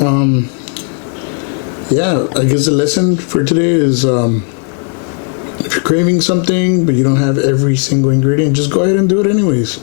Um, yeah, I guess the lesson for today is if you're craving something but you don't have every single ingredient, just go ahead and do it anyways.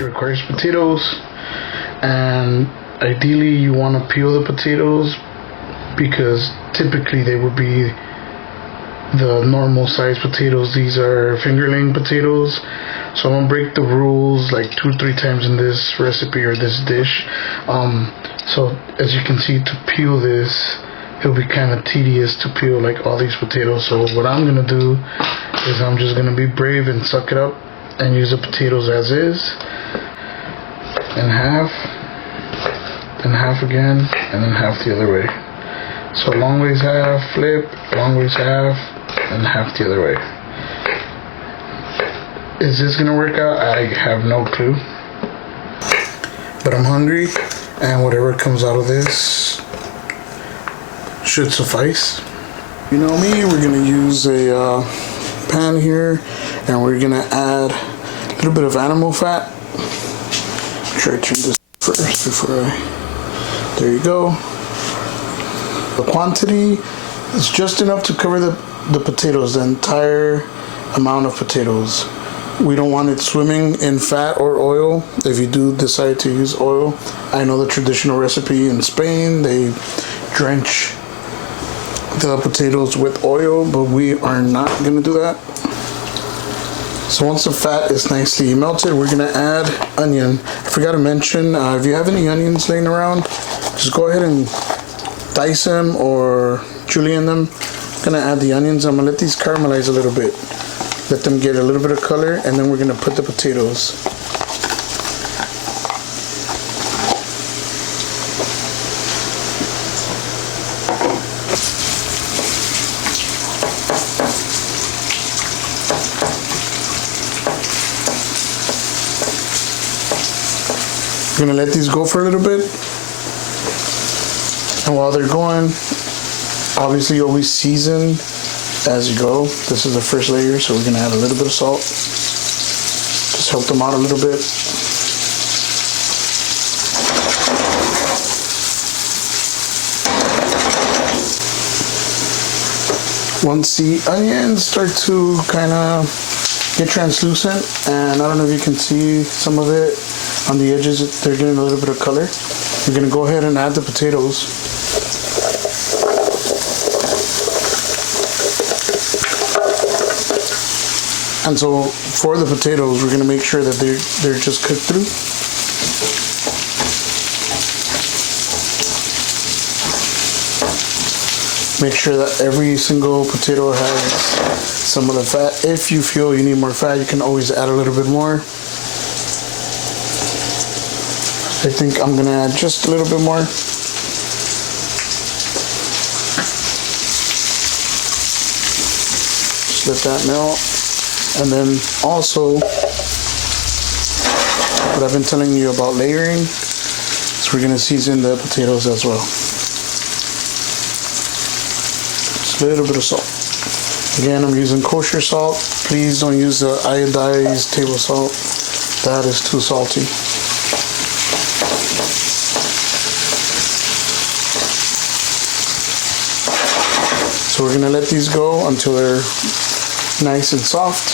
It requires potatoes, and ideally you want to peel the potatoes because typically they would be the normal size potatoes. These are fingerling potatoes, so I'm gonna break the rules like 2 or 3 times in this recipe or this dish. So as you can see, to peel this, it'll be kind of tedious to peel like all these potatoes. So what I'm gonna do is I'm just gonna be brave and suck it up and use the potatoes as is, and half, then half again, and then half the other way. So long ways half, flip, long ways half, and half the other way. Is this gonna work out? I have no clue. But I'm hungry, and whatever comes out of this should suffice. You know me, we're gonna use a pan here, and we're gonna add a little bit of animal fat. Try to turn this first before I... There you go. The quantity is just enough to cover the potatoes, the entire amount of potatoes. We don't want it swimming in fat or oil. If you do decide to use oil, I know the traditional recipe in Spain, they drench the potatoes with oil, but we are not gonna do that. So once the fat is nicely melted, we're gonna add onion. I forgot to mention, if you have any onions laying around, just go ahead and dice them or julienne them. I'm gonna add the onions. I'm gonna let these caramelize a little bit. Let them get a little bit of color, and then we're gonna put the potatoes. We're gonna let these go for a little bit. And while they're going, obviously you always season as you go. This is the first layer, so we're gonna add a little bit of salt. Just help them out a little bit. Once the onions start to kind of get translucent, and I don't know if you can see some of it on the edges, they're getting a little bit of color. We're gonna go ahead and add the potatoes. And so for the potatoes, we're gonna make sure that they're just cooked through. Make sure that every single potato has some of the fat. If you feel you need more fat, you can always add a little bit more. I think I'm gonna add just a little bit more. Just let that melt. And then also, what I've been telling you about layering, is we're gonna season the potatoes as well. Just a little bit of salt. Again, I'm using kosher salt. Please don't use the iodized table salt. That is too salty. So we're gonna let these go until they're nice and soft.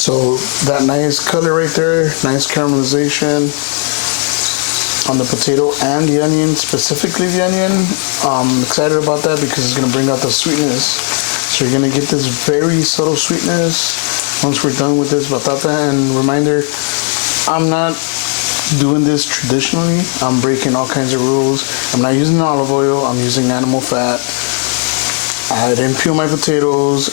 So that nice color right there, nice caramelization on the potato and the onion, specifically the onion. I'm excited about that because it's gonna bring out the sweetness. So you're gonna get this very subtle sweetness once we're done with this batata. And reminder, I'm not doing this traditionally. I'm breaking all kinds of rules. I'm not using olive oil, I'm using animal fat. I didn't peel my potatoes,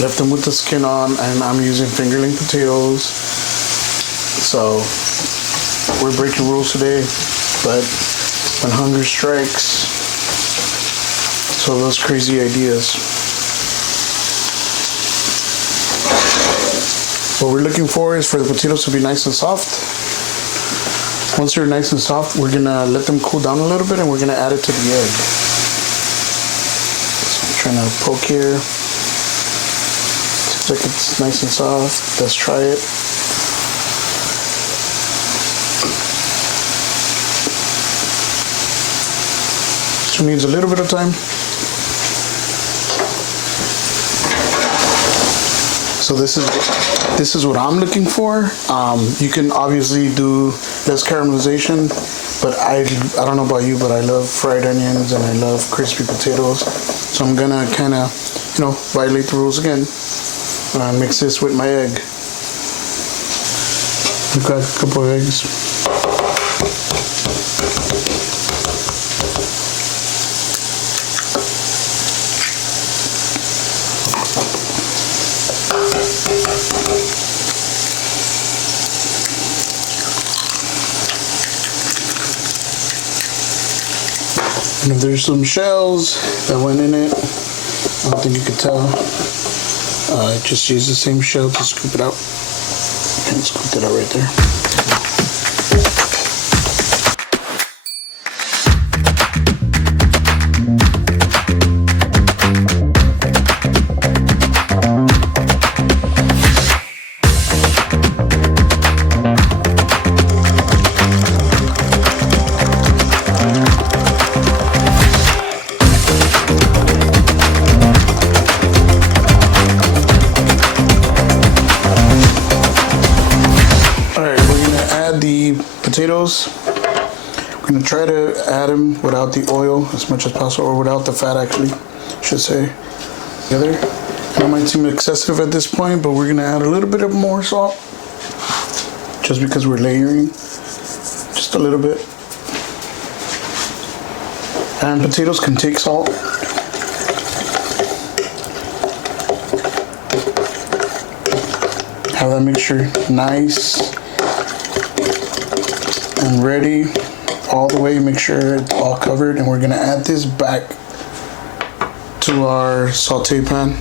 left them with the skin on, and I'm using fingerling potatoes. So we're breaking rules today, but when hunger strikes, so those crazy ideas. What we're looking for is for the potatoes to be nice and soft. Once they're nice and soft, we're gonna let them cool down a little bit and we're gonna add it to the egg. So I'm trying to poke here. Seems like it's nice and soft. Let's try it. This one needs a little bit of time. So this is what I'm looking for. You can obviously do less caramelization, but I don't know about you, but I love fried onions and I love crispy potatoes. So I'm gonna kind of, violate the rules again and mix this with my egg. We've got a couple of eggs. And if there's some shells that went in it, I don't think you could tell. Just use the same shell to scoop it out. And scoop it out right there. Potatoes. We're going to try to add them without the oil as much as possible, or without the fat actually, I should say. Together. It might seem excessive at this point, but we're going to add a little bit of more salt, just because we're layering, just a little bit. And potatoes can take salt. Have that mixture nice and ready all the way. Make sure it's all covered, and we're gonna add this back to our saute pan.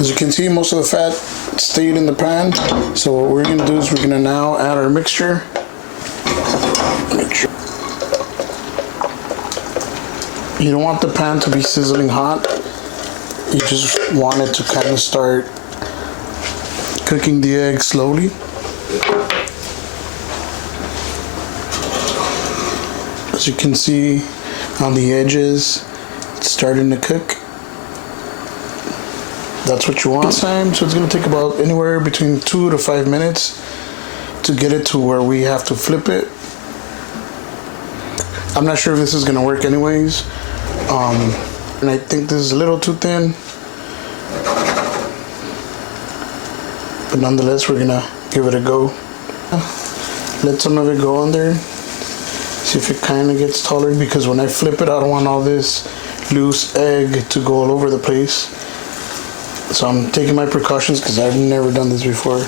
As you can see, most of the fat stayed in the pan, so what we're gonna do is we're gonna now add our mixture. You don't want the pan to be sizzling hot. You just want it to kind of start cooking the egg slowly. As you can see on the edges, it's starting to cook. That's what you want. Time, so it's going to take about anywhere between 2 to 5 minutes to get it to where we have to flip it. I'm not sure if this is going to work anyways, and I think this is a little too thin, but nonetheless we're gonna give it a go. Let some of it go on there. See if it kind of gets taller, because when I flip it, I don't want all this loose egg to go all over the place. So I'm taking my precautions because I've never done this before.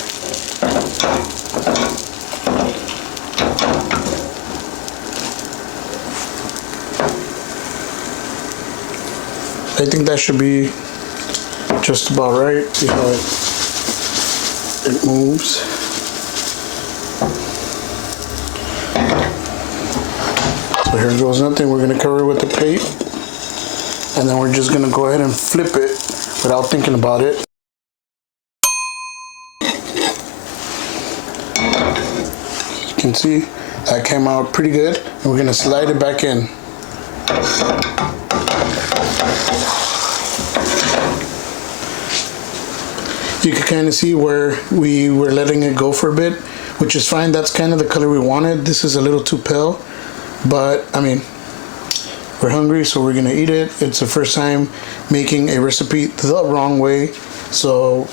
I think that should be just about right. See how it moves. So here goes nothing. We're gonna cover it with the plate, and then we're just gonna go ahead and flip it without thinking about it. You can see that came out pretty good, and we're gonna slide it back in. You can kind of see where we were letting it go for a bit, which is fine. That's kind of the color we wanted. This is a little too pale, but I mean, we're hungry, so we're gonna eat it. It's the first time making a recipe the wrong way, so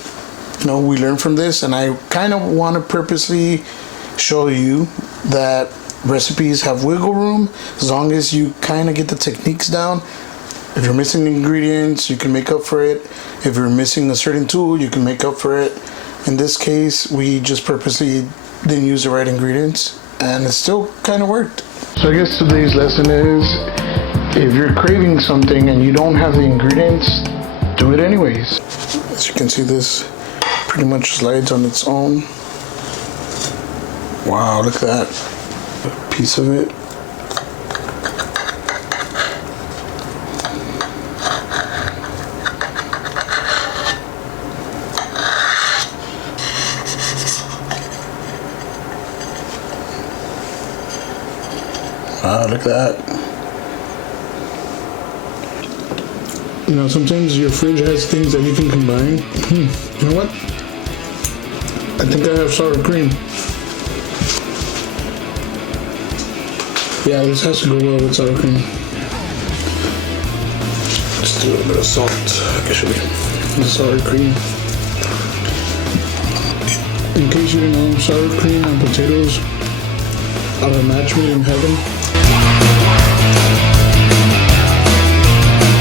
we learn from this, and I kind of want to purposely show you that recipes have wiggle room as long as you kind of get the techniques down. If you're missing ingredients, you can make up for it. If you're missing a certain tool, you can make up for it. In this case, we just purposely didn't use the right ingredients, and it still kind of worked. So I guess today's lesson is, if you're craving something and you don't have the ingredients, do it anyways. As you can see, this pretty much slides on its own. Wow, look at that. piece of it. Wow, look at that. You know, sometimes your fridge has things that you can combine. You know what? I think I have sour cream. Yeah, this has to go well with sour cream. Just a little bit of salt, actually. The sour cream. In case you didn't know, sour cream and potatoes are a match made in heaven.